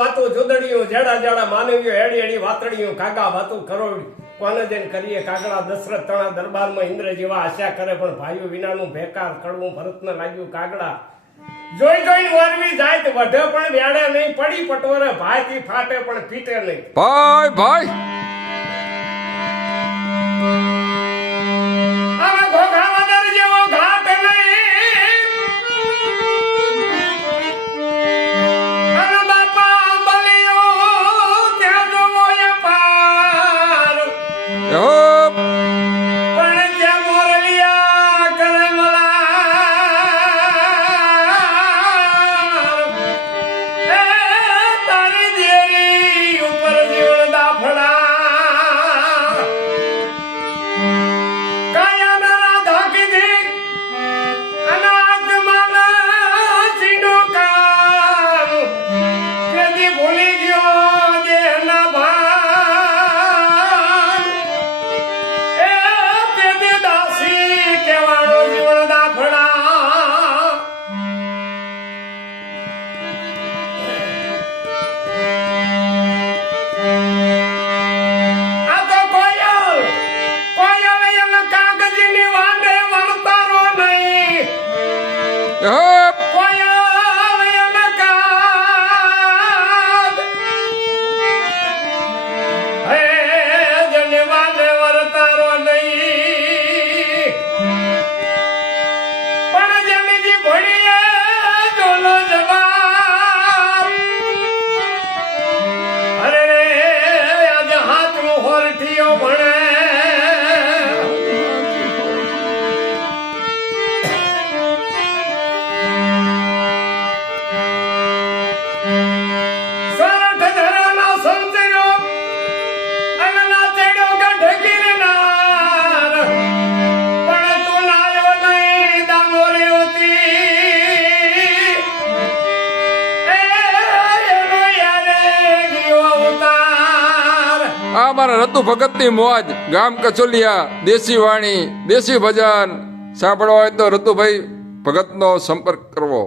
વાતો જોદડીઓ જેડા જેડા માનવીઓ હેડી હેડી વાતડીઓ કાગા વાતો કરોડ કોને જઈને કરીએ કાગડા દશરથ તણા દરબારમાં ઇન્દ્ર જેવા આશા કરે પણ ભાઈઓ વિનાનું બેકાર કડવું ભરતને લાગ્યું કાગડા જોઈ જોઈને વરવી જાય તો વઢે પણ વ્યાડે નહીં પડી પટોરે ભાઈથી ફાટે પણ પીટે નહીં ભાઈ ભાઈ હવે ઘોઘાવદર જેવો ઘાટ નહીં અને બાપા બલિયો ત્યાં જોવો એ પાર પણ ત્યાં મોરલિયા કરે મલાર એ તારી દેરી ઉપર જીવન દાફડા અમારા રતુ ભગતની મોજ ગામ કચોલિયા દેશી વાણી દેશી ભજન સાંભળવા હોય તો રતુભાઈ ભગતનો સંપર્ક કરવો।